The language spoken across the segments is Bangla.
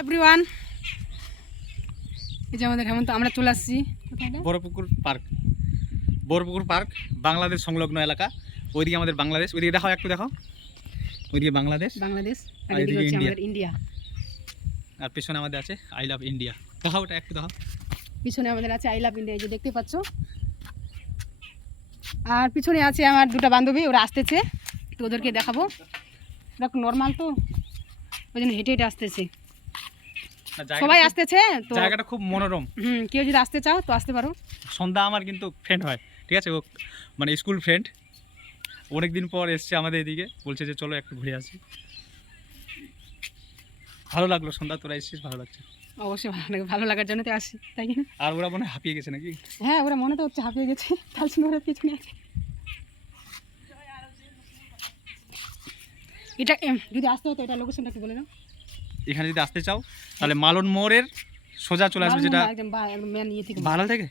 এভরিওয়ান, এই যে আমাদের হেমন্ত, আমরা চলে আসছি বড়পুকুর পার্ক। বড়পুকুর পার্ক বাংলাদেশ সংলগ্ন এলাকা। ওইদিকে আমাদের বাংলাদেশ, ওইদিকে দেখাও, একটু দেখাও। ওইদিকে বাংলাদেশ, আর এদিকে হচ্ছে আমাদের ইন্ডিয়া। আর পিছনে আমাদের আছে আই লাভ ইন্ডিয়া। দেখাও, ওটা একটু দেখাও। পিছনে আমাদের আছে আই লাভ ইন্ডিয়া, এই যে দেখতে পাচ্ছ। আর পিছনে আছে আমার দুটো বান্ধবী, ওরা আসতেছে, তো ওদেরকে দেখাবো। দেখো নর্মাল তো, ওই জন্য হেঁটে হেঁটে আসতেছে, সবাই আসতেছে। তো জায়গাটা খুব মনোরম। কেউ যদি আসতে চাও তো আসতে পারো। সন্ধ্যা আমার কিন্তু ফ্রেন্ড হয়, ঠিক আছে, ও মানে স্কুল ফ্রেন্ড। অনেকদিন পর এসছে আমাদের এদিকে, বলছে যে চলো একটু ঘুরে আসি। ভালো লাগলো সন্ধ্যা, তোরা এসেছিস, ভালো লাগছে। অবশ্যই ভালো লাগে, ভালো লাগার জন্য তো আসি, তাই না? আর ওরা মনে হয় হাঁপিয়ে গেছে নাকি? হ্যাঁ, ওরা মনে তো হচ্ছে হাঁপিয়ে গেছে, তার জন্য ওরা পিছনে আছে। এটা যদি আসতে হতো, এটা লোকেশনটা কি বলে দাও। এখানে যদি আসতে চাও তাহলে মালন মোড়ের সোজা চলে আসবে, যেটা বারাল থেকে,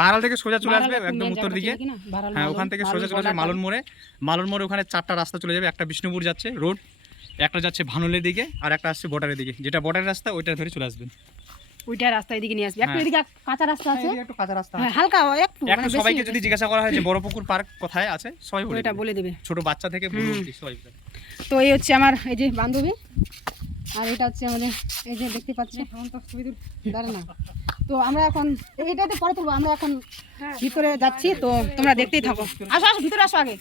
বারাল থেকে সোজা চলে আসবে একদম উত্তর দিকে। হ্যাঁ, ওখান থেকে সোজা চলে আসবে মালন মোড়ে। মালন মোড়ে ওখানে 4টা রাস্তা চলে যাবে। একটা বিষ্ণুপুর যাচ্ছে রোড, একটা যাচ্ছে ভানুলের দিকে, আর একটা আসছে বর্ডারের দিকে। যেটা বর্ডারের রাস্তা ওইটা ধরে চলে আসবেন। ওইটা রাস্তা এদিকে নিয়ে আসবে। একটু এদিকে কাঁচা রাস্তা আছে, একটু কাঁচা রাস্তা, হালকা একটু। সবাইকে যদি জিজ্ঞাসা করা হয় যে বড়পুকুর পার্ক কোথায় আছে, সবাই বলে দেবে, ছোট বাচ্চা থেকে বুড়ো অবধি সবাই। তো এই হচ্ছে আমার এই যে বান্ধবী, আর এটা হচ্ছে আমাদের এই যে দেখতে পাচ্ছি দাঁড়া না। তো আমরা এখন এটাতে পরে তুলবো, আমরা এখন ভিতরে যাচ্ছি, তো তোমরা দেখতেই থাকো। আসো আসো, ভিতরে আসো আগে।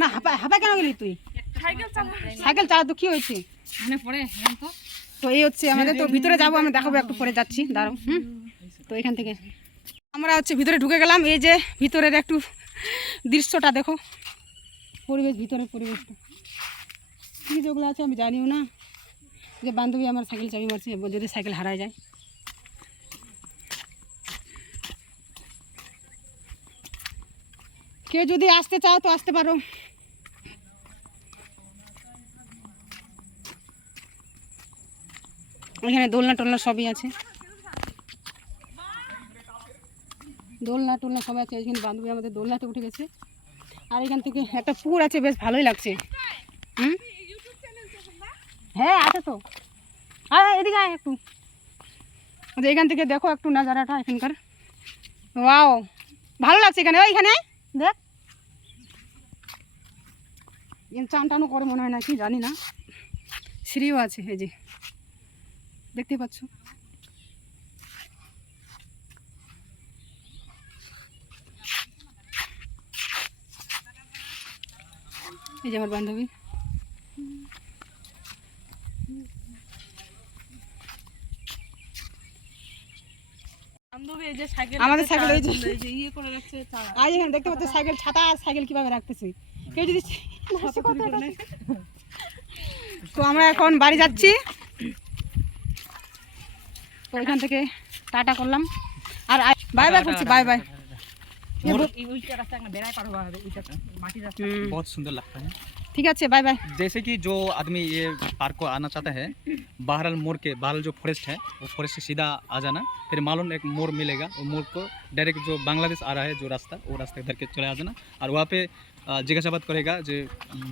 না হাঁপায় কেন গেলি তুই? সাইকেল চালা তো কি হয়েছে? তো এই হচ্ছে আমাদের, তো ভিতরে যাবো, আমরা দেখাবো, একটু পরে যাচ্ছি, দাঁড়াও। তো এখান থেকে আমরা হচ্ছে ভিতরে ঢুকে গেলাম। এই যে ভিতরের একটু দৃশ্যটা দেখো, পরিবেশ, ভিতরের পরিবেশটা কি যেগুলো আছে আমি জানিও না। যে বান্ধবী আমার সাইকেল চাবি মারছে, যদি সাইকেল হারায় যায়। কেউ যদি আসতে চাও তো আসতে পারো। এখানে দোলনা টোলনা সবই আছে, দোলনা টোলনা সবাই আছে। এখানে বান্ধবী আমাদের দোলনাতে উঠে গেছে। আর এখান থেকে একটা পুকুর আছে, বেশ ভালোই লাগছে। হ্যাঁ আছে তো, এদিকে আয় একটু। এখান থেকে দেখো একটু নাজারাটা এখানকার। ওয়াও, ভালো লাগছে এখানে। ওইখানে দেখ, চান টানও করে মনে হয়, না কি জানি না। সিঁড়িও আছে, এই যে দেখতে পাচ্ছ। এই যে আমার বান্ধবী, আমাদের সাইকেল এই যে ইয়ে করে রাখছে। আজ এখানে দেখতে পাচ্ছ সাইকেল ছাতা, আর সাইকেল কিভাবে রাখতেছি। কেউ যদি তো আমরা এখন বাড়ি যাচ্ছি, তো এখান থেকে টাটা করলাম, আর বাই বাই করছি, বাই বাই। बहुत सुंदर लगता है। ठीक है, बाय बाय। जैसे कि जो आदमी ये पार्क को आना चाहता है, बहरहाल मोड़ के, बहरहाल जो फॉरेस्ट है वो फॉरेस्ट से सीधा आ जाना, फिर मालूम एक मोड़ मिलेगा, वो मोड़ को डायरेक्ट जो बांग्लादेश आ रहा है जो रास्ता, वो रास्ता इधर के चले आ जाना। और वहाँ पे जिज्ञासाबाद करेगा जो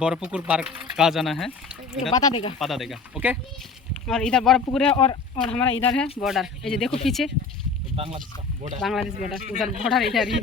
बड़पुकुर पार्क कहाँ जाना है, तो बता देगा। ओके। और इधर बड़पुकुर है, और हमारा इधर है बॉर्डर। ये देखो पीछे बांग्लादेश का बॉर्डर, बांग्लादेश बॉर्डर, उधर बॉर्डर इधर ही।